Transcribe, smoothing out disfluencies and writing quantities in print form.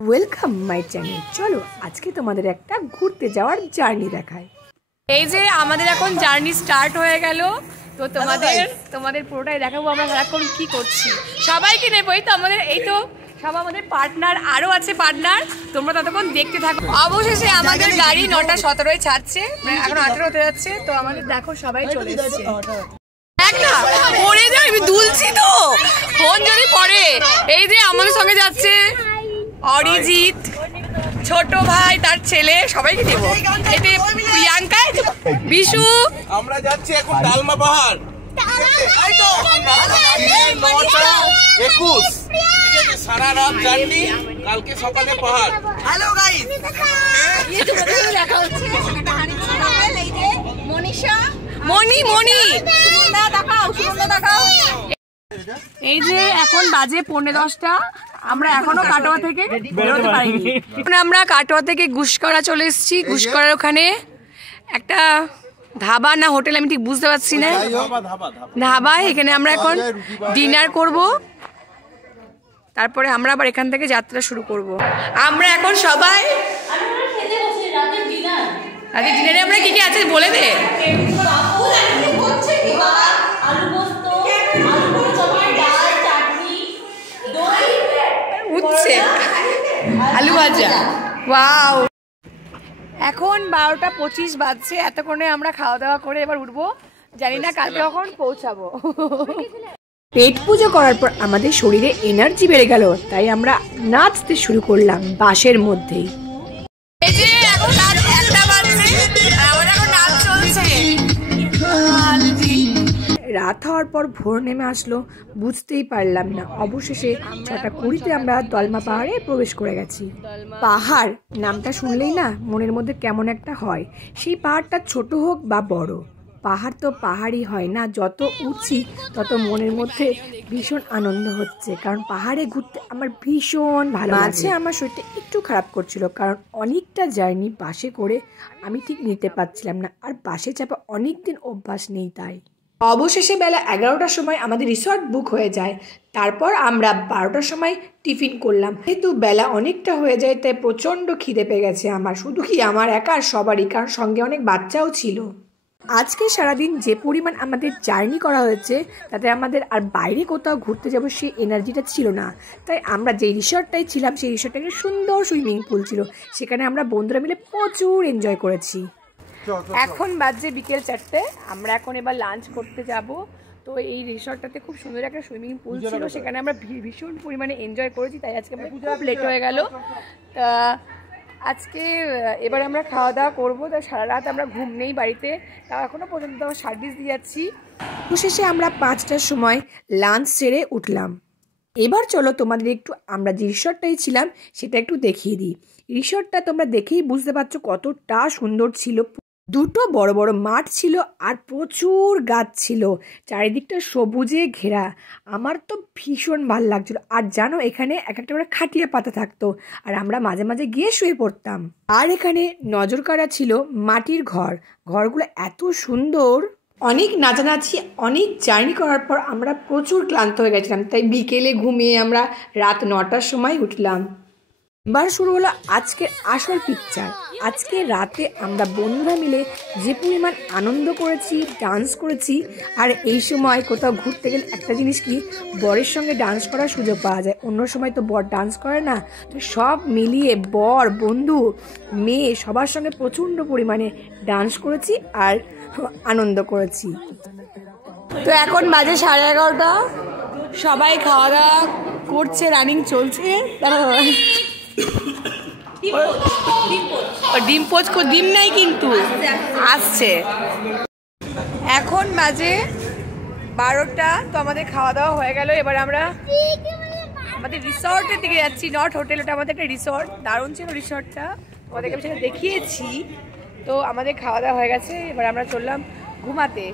Welcome my channel. চলো আজকে তোমাদের একটা ঘুরতে যাওয়ার জার্নি দেখাই। এই যে আমাদের এখন জার্নি স্টার্ট হয়ে গেল, তো তোমাদের পুরোটাই দেখাবো আমরা এখন কি করছি। সবাইকে নেবই তো আমাদের, এই তো সব আমাদের পার্টনার, আরও আছে পার্টনার, তোমরা ততক্ষণ দেখতে থাকো। অবশেষে আমাদের গাড়ি 9টা 17 ছাড়ছে, এখন 18 হতে যাচ্ছে। তো আমাদের দেখো সবাই চলে এসেছে। আমি দুলছি তো, ফোন যদি পড়ে। এই যে আমাদের সঙ্গে যাচ্ছে অরিজিৎ, ছোট ভাই, তার ছেলে, সবাইকে দেবো। এতে প্রিয়াঙ্কা, বিশু। আমরা যাচ্ছি এখন ডালমা পাহাড়, 9:21, সারা রাত জার্নি, কালকে সকালে পাহাড়। হ্যালো গাইস, দেখা হচ্ছে মনীষা, মনি, দেখাও। এই যে এখন বাজে 9:10, আমরা এখনো কাটোয়া থেকে বেরোতে পারিনি। এখন আমরা কাটোয়া থেকে গুসকরা চলে এসেছি। গুসকরার ওখানে একটা ধাবা না হোটেল, আমি ঠিক বুঝতে পারছি না, ধাবায়। এখানে আমরা এখন ডিনার করব, তারপরে আমরা আবার এখান থেকে যাত্রা শুরু করব। আমরা এখন সবাই রাতের ডিনারে আমরা কি কি আছে বলে দে। উঠছে আলু ভাজা, ওয়াও। এখন 12:25 বাজছে। এতক্ষণে আমরা খাওয়া দাওয়া করে এবার উঠবো, জানি না কালকে কখন পৌঁছাবো। পেট পুজো করার পর আমাদের শরীরে এনার্জি বেড়ে গেল, তাই আমরা নাচতে শুরু করলাম বাসের মধ্যেই। এই যে এখন রাত 1টা বাজছে, এখন নাচ চলছে। রাত হওয়ার পর ভোর নেমে আসলো, বুঝতেই পারলাম না। অবশেষে 6:20 আমরা দলমা পাহাড়ে প্রবেশ করে গেছি। পাহাড় নামটা শুনলেই না মনের মধ্যে কেমন একটা হয়। সেই পাহাড়টা ছোট হোক বা বড়, পাহাড় তো পাহাড়ই হয় না। যত উঠছি তত মনের মধ্যে ভীষণ আনন্দ হচ্ছে, কারণ পাহাড়ে ঘুরতে আমার ভীষণ ভালো লাগছে। আমার শরীরটা একটু খারাপ করছিল, কারণ অনেকটা জার্নি বাসে করে আমি ঠিক নিতে পারছিলাম না, আর বাসে চাপা অনেকদিন অভ্যাস নেই। তাই অবশেষে বেলা 11টার সময় আমাদের রিসর্ট বুক হয়ে যায়। তারপর আমরা 12টার সময় টিফিন করলাম। যেহেতু বেলা অনেকটা হয়ে যায়, তাই প্রচণ্ড খিদে পেয়ে গেছে আমার। শুধু কি আমার একার, সবারই, কারণ সঙ্গে অনেক বাচ্চাও ছিল। আজকে সারাদিন যে পরিমাণ আমাদের জার্নি করা হয়েছে, তাতে আমাদের আর বাইরে কোথাও ঘুরতে যাবো সেই এনার্জিটা ছিল না। তাই আমরা যে রিসর্টটাই ছিলাম, সেই রিসর্টটাকে সুন্দর সুইমিং পুল ছিল, সেখানে আমরা বন্ধুরা মিলে প্রচুর এনজয় করেছি। এখন বাজে বিকেল 4টে, আমরা এখন এবার লাঞ্চ করতে যাব। তো এই রিসর্টটাতে খুব সুন্দর একটা সুইমিং পুল ছিল, সেখানে আমরা ভীষণ পরিমাণে এনজয় করেছি। তাই আজকে আমরা খুব লেট হয়ে গেল। তা আজকে এবার আমরা খাওয়া দাওয়া করবো। তা সারা রাত আমরা ঘুম নেই বাড়িতে, তাও এখনও পর্যন্ত সার্ভিস দিয়ে যাচ্ছি। শেষে আমরা 5টার সময় লাঞ্চ সেরে উঠলাম। এবার চলো তোমাদের একটু আমরা যে রিসর্টটাই ছিলাম সেটা একটু দেখিয়ে দিই। রিসর্টটা তোমরা দেখেই বুঝতে পারছো কতটা সুন্দর ছিল। দুটো বড় বড় মাঠ ছিল আর প্রচুর গাছ ছিল, চারিদিকটা সবুজে ঘেরা। আমার তো ভীষণ ভালো লাগছিল। আর জানো, এখানে এক একটা করে খাটিয়া পাতা থাকতো, আর আমরা মাঝে মাঝে গিয়ে শুয়ে পড়তাম। আর এখানে নজর কাড়া ছিল মাটির ঘর, ঘরগুলো এত সুন্দর। অনেক নাচানাচি, অনেক জার্নি করার পর আমরা প্রচুর ক্লান্ত হয়ে গেছিলাম, তাই বিকেলে ঘুমিয়ে আমরা রাত 9টার সময় উঠলাম। এবার শুরু হলো আজকের আসল পিকচার। আজকে রাতে আমরা বন্ধুরা মিলে যে পরিমাণ আনন্দ করেছি, ডান্স করেছি। আর এই সময় কোথাও ঘুরতে গেলে একটা জিনিস কি, বরের সঙ্গে ডান্স করার সুযোগ পাওয়া যায়। অন্য সময় তো বর ডান্স করে না। তো সব মিলিয়ে বর, বন্ধু, মেয়ে সবার সঙ্গে প্রচণ্ড পরিমাণে ডান্স করেছি আর আনন্দ করেছি। তো এখন বাজে 11:30, সবাই খাওয়া দাওয়া করছে, রানিং চলছে। ডিম নাই কিন্তু আসছে। এখন বাজে 12টা, তো আমাদের খাওয়া দাওয়া হয়ে গেল। এবার আমরা আমাদের রিসর্টের দিকে যাচ্ছি। নট হোটেল, ওটা আমাদের একটা রিসর্ট, দারুণ ছিল রিসর্টটা, আমাদেরকে আমি সেটা দেখিয়েছি। তো আমাদের খাওয়া দাওয়া হয়ে গেছে, এবার আমরা চললাম ঘুমাতে।